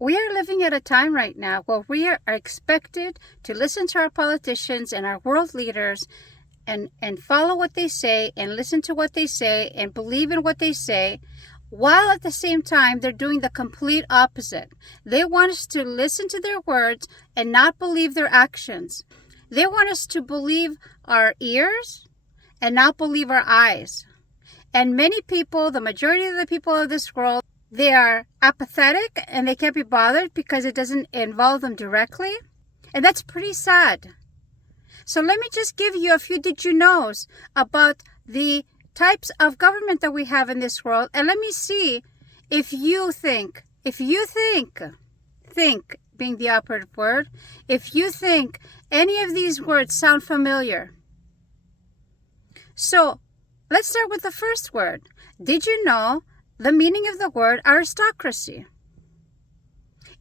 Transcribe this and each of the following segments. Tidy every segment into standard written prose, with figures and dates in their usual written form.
We are living at a time right now where we are expected to listen to our politicians and our world leaders and follow what they say and listen to what they say and believe in what they say, while at the same time they're doing the complete opposite. They want us to listen to their words and not believe their actions. They want us to believe our ears and not believe our eyes. And many people, the majority of the people of this world, they are apathetic and they can't be bothered because it doesn't involve them directly. And that's pretty sad. So let me just give you a few did you knows about the types of government that we have in this world. And let me see if you think being the operative word, if you think any of these words sound familiar. So let's start with the first word. Did you know the meaning of the word aristocracy?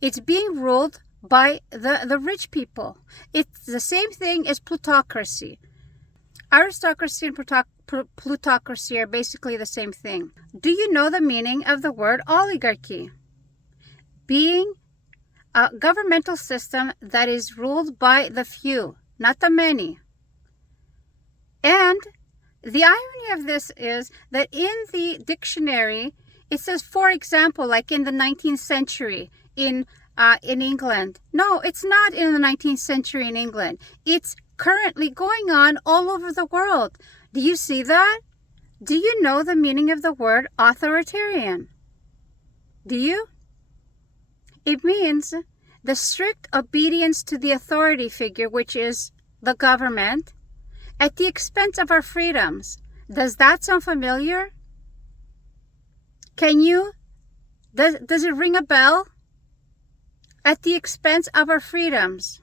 It's being ruled by the rich people. It's the same thing as plutocracy. Aristocracy and plutocracy are basically the same thing. Do you know the meaning of the word oligarchy? Being a governmental system that is ruled by the few, not the many. And the irony of this is that in the dictionary, it says, for example, like in the 19th century in England. No, it's not in the 19th century in England. It's currently going on all over the world. Do you see that? Do you know the meaning of the word authoritarian? Do you? It means the strict obedience to the authority figure, which is the government, at the expense of our freedoms. Does that sound familiar? Does it ring a bell? At the expense of our freedoms.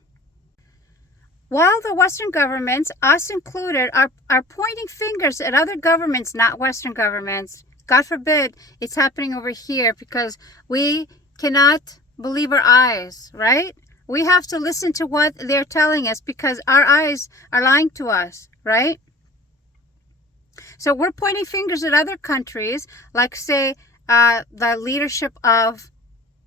While the Western governments, us included, are pointing fingers at other governments, not Western governments. God forbid it's happening over here because we cannot believe our eyes, right? We have to listen to what they're telling us because our eyes are lying to us, right? So we're pointing fingers at other countries, like say the leadership of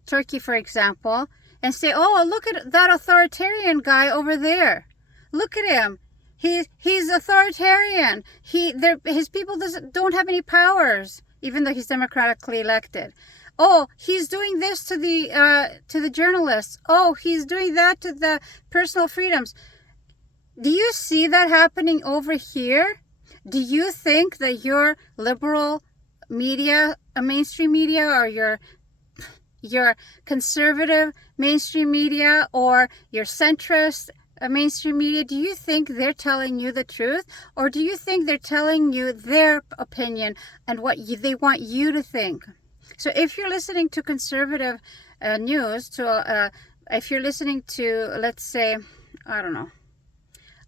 Turkey, for example, and say, oh, look at that authoritarian guy over there. Look at him. He's authoritarian. His people don't have any powers, even though he's democratically elected. Oh, he's doing this to the journalists. Oh, he's doing that to the personal freedoms. Do you see that happening over here? Do you think that your liberal media, mainstream media, or your conservative mainstream media, or your centrist mainstream media, do you think they're telling you the truth? Or do you think they're telling you their opinion and what they want you to think? So if you're listening to conservative news, if you're listening to, let's say, I don't know,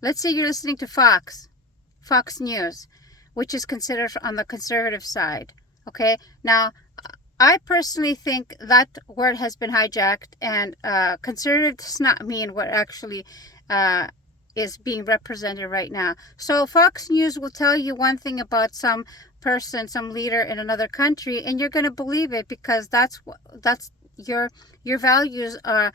let's say you're listening to Fox News, which is considered on the conservative side, okay? Now, I personally think that word has been hijacked, and conservative does not mean what actually is being represented right now. So Fox News will tell you one thing about some person, some leader in another country, and you're going to believe it because that's your values are.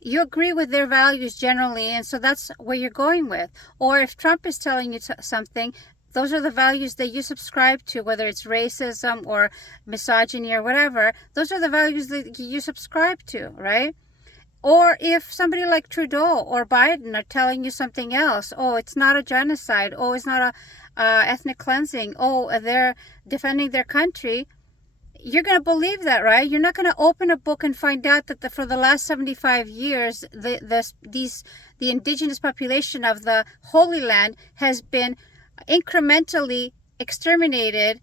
You agree with their values generally, and so that's where you're going with. Or if Trump is telling you something, those are the values that you subscribe to, whether it's racism or misogyny or whatever. Those are the values that you subscribe to, right? Or if somebody like Trudeau or Biden are telling you something else, oh, it's not a genocide, oh, it's not a ethnic cleansing, oh, they're defending their country, you're going to believe that, right? You're not going to open a book and find out that for the last 75 years, the indigenous population of the Holy Land has been incrementally exterminated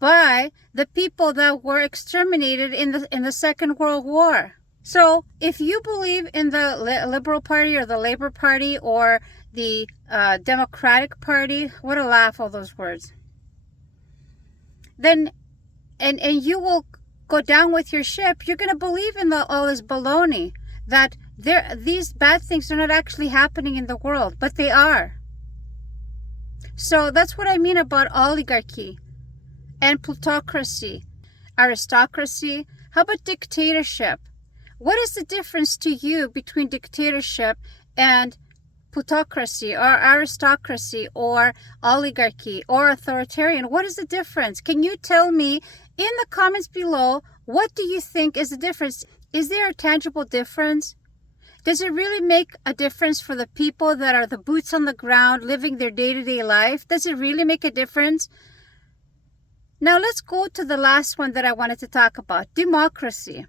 by the people that were exterminated in the Second World War. So if you believe in the Liberal Party or the Labour Party or the Democratic Party, what a laugh, all those words, then and you will go down with your ship, you're going to believe in all this baloney that these bad things are not actually happening in the world, but they are. So that's what I mean about oligarchy and plutocracy. Aristocracy? How about dictatorship? What is the difference to you between dictatorship and plutocracy or aristocracy or oligarchy or authoritarian? What is the difference? Can you tell me in the comments below, what do you think is the difference? Is there a tangible difference? Does it really make a difference for the people that are the boots on the ground living their day-to-day life? Does it really make a difference? Now let's go to the last one that I wanted to talk about, democracy.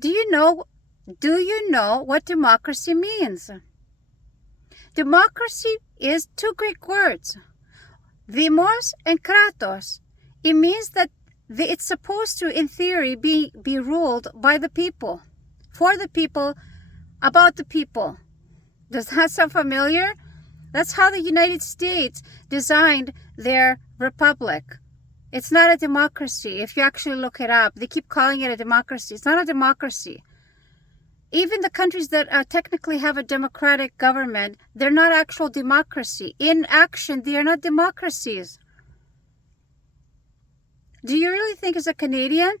Do you know what democracy means? Democracy is two Greek words, demos and kratos. It means that it's supposed to, in theory, be ruled by the people, for the people, about the people. Does that sound familiar? That's how the United States designed their republic. It's not a democracy. If you actually look it up, they keep calling it a democracy. It's not a democracy. Even the countries that technically have a democratic government, they're not actual democracy. In action, they are not democracies. Do you really think as a Canadian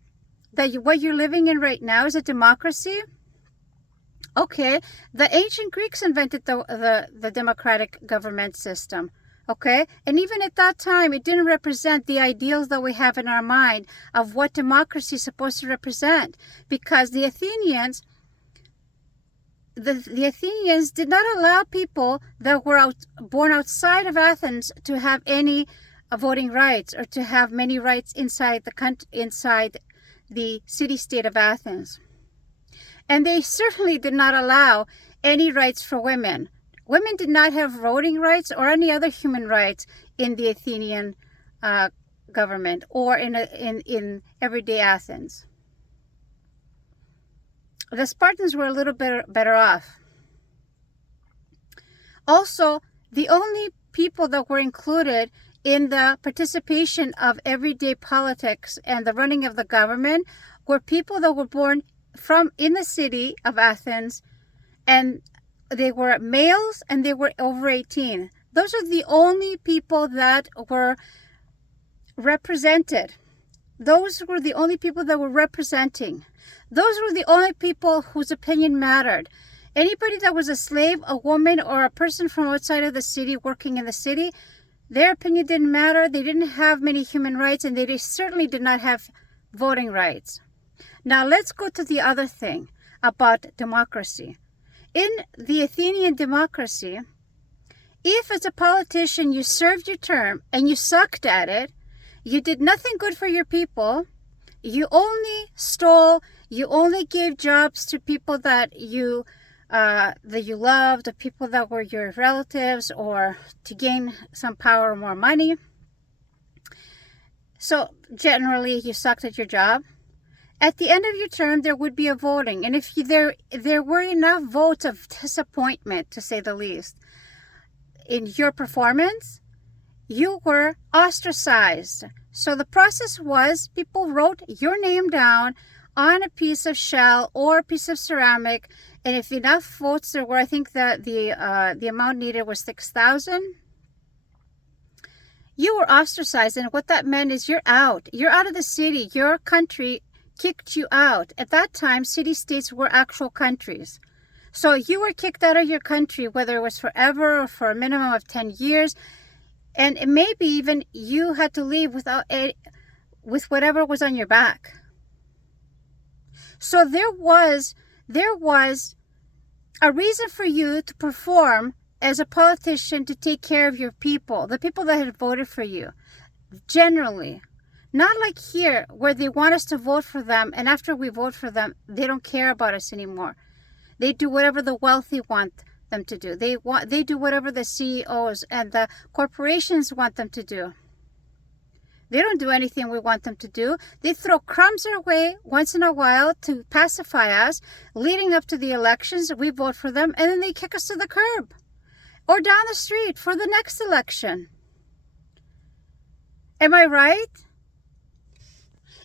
that what you're living in right now is a democracy? Okay, the ancient Greeks invented the democratic government system. Okay, and even at that time, it didn't represent the ideals that we have in our mind of what democracy is supposed to represent, because the Athenians did not allow people that were born outside of Athens to have any voting rights or to have many rights inside the city-state of Athens. And they certainly did not allow any rights for women. Women did not have voting rights or any other human rights in the Athenian government or in everyday Athens. The Spartans were a little bit better off. Also, the only people that were included in the participation of everyday politics and the running of the government were people that were born in the city of Athens, and they were males and they were over 18. Those are the only people that were represented. Those were the only people that were representing. Those were the only people whose opinion mattered. Anybody that was a slave, a woman, or a person from outside of the city working in the city, their opinion didn't matter. They didn't have many human rights, and they certainly did not have voting rights. Now let's go to the other thing about democracy. In the Athenian democracy, if as a politician you served your term and you sucked at it, you did nothing good for your people, you only stole, you only gave jobs to people that you loved, the people that were your relatives, or to gain some power or more money. So generally you sucked at your job. At the end of your term, there would be a voting. And if there were enough votes of disappointment, to say the least, in your performance, you were ostracized. So the process was people wrote your name down on a piece of shell or a piece of ceramic. And if enough votes there were, I think that the amount needed was 6,000. You were ostracized. And what that meant is you're out. You're out of the city. Your country kicked you out. At that time, city-states were actual countries. So you were kicked out of your country, whether it was forever or for a minimum of 10 years. And maybe even you had to leave with whatever was on your back. So there was a reason for you to perform as a politician, to take care of your people, the people that had voted for you, generally. Not like here, where they want us to vote for them, and after we vote for them, they don't care about us anymore. They do whatever the wealthy want them to do. They do whatever the CEOs and the corporations want them to do. They don't do anything we want them to do. They throw crumbs our way once in a while to pacify us. Leading up to the elections, we vote for them, and then they kick us to the curb or down the street for the next election. Am I right?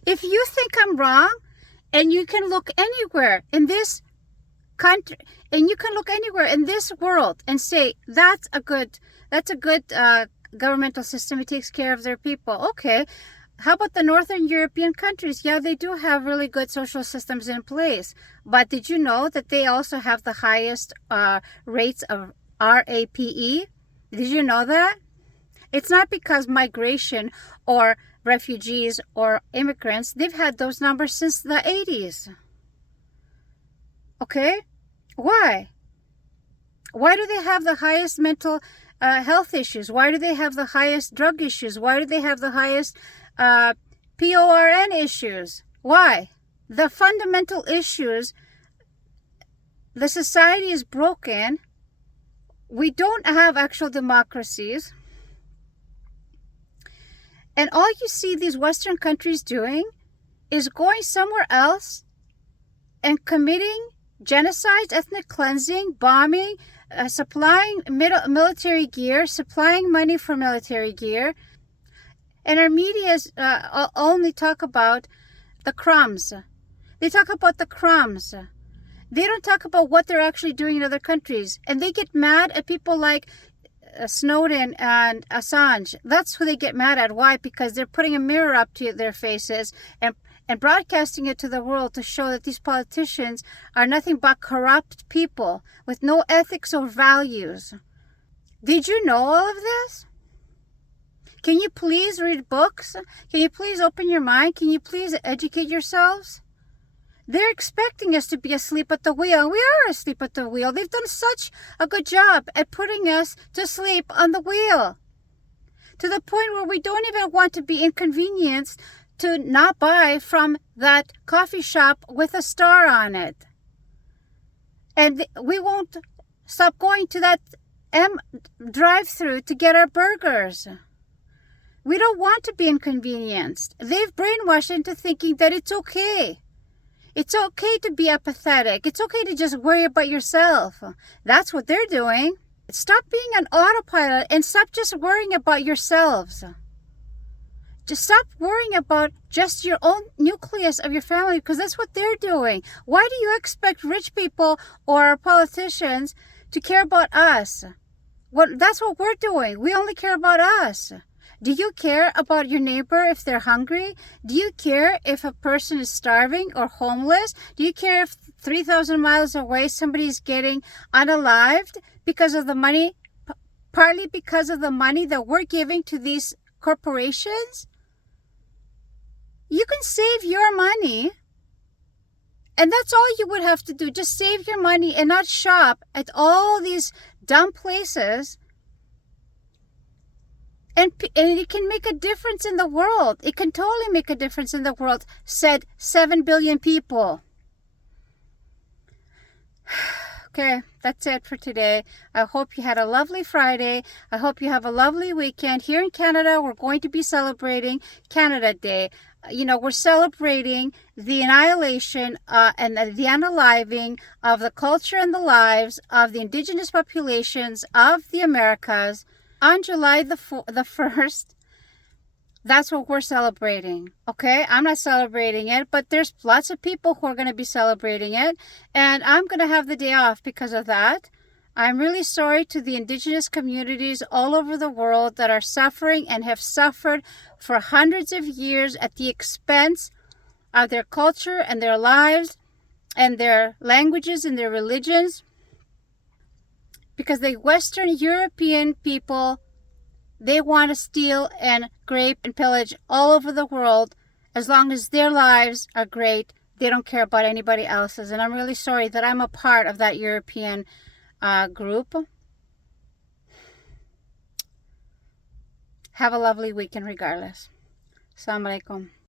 If you think I'm wrong, and you can look anywhere in this country, and you can look anywhere in this world and say that's a good governmental system, it takes care of their people. Okay, How about the Northern European countries? Yeah, they do have really good social systems in place. But did you know that they also have the highest rates of RAPE? Did you know that? It's not because migration or refugees or immigrants, they've had those numbers since the 80s. Okay? Why? Why do they have the highest mental health issues? Why do they have the highest drug issues? Why do they have the highest PORN issues? Why? The fundamental issues, the society is broken. We don't have actual democracies. And all you see these Western countries doing is going somewhere else and committing genocide, ethnic cleansing, bombing, supplying military gear, supplying money for military gear. And our media only talk about the crumbs. They talk about the crumbs. They don't talk about what they're actually doing in other countries. And they get mad at people like Snowden and Assange. That's who they get mad at. Why? Because they're putting a mirror up to their faces and broadcasting it to the world to show that these politicians are nothing but corrupt people with no ethics or values. Did you know all of this? Can you please read books? Can you please open your mind? Can you please educate yourselves? They're expecting us to be asleep at the wheel. We are asleep at the wheel. They've done such a good job at putting us to sleep on the wheel, to the point where we don't even want to be inconvenienced to not buy from that coffee shop with a star on it. And we won't stop going to that drive-through to get our burgers. We don't want to be inconvenienced. They've brainwashed into thinking that it's okay. It's okay to be apathetic. It's okay to just worry about yourself. That's what they're doing. Stop being an autopilot and stop just worrying about yourselves. Just stop worrying about just your own nucleus of your family, because that's what they're doing. Why do you expect rich people or politicians to care about us? That's what we're doing. We only care about us. Do you care about your neighbor if they're hungry? Do you care if a person is starving or homeless? Do you care if 3,000 miles away somebody's getting unalived because of the money, partly because of the money that we're giving to these corporations? You can save your money, and that's all you would have to do. Just save your money and not shop at all these dumb places. And it can make a difference in the world. It can totally make a difference in the world, said 7 billion people. Okay, that's it for today. I hope you had a lovely Friday. I hope you have a lovely weekend. Here in Canada, we're going to be celebrating Canada Day. We're celebrating the annihilation and the unaliving of the culture and the lives of the indigenous populations of the Americas. On July the 1st, that's what we're celebrating, okay? I'm not celebrating it, but there's lots of people who are going to be celebrating it, and I'm going to have the day off because of that. I'm really sorry to the indigenous communities all over the world that are suffering and have suffered for hundreds of years at the expense of their culture and their lives and their languages and their religions. Because the Western European people, they want to steal and grape and pillage all over the world. As long as their lives are great, they don't care about anybody else's. And I'm really sorry that I'm a part of that European group. Have a lovely weekend regardless. Assalamu alaikum.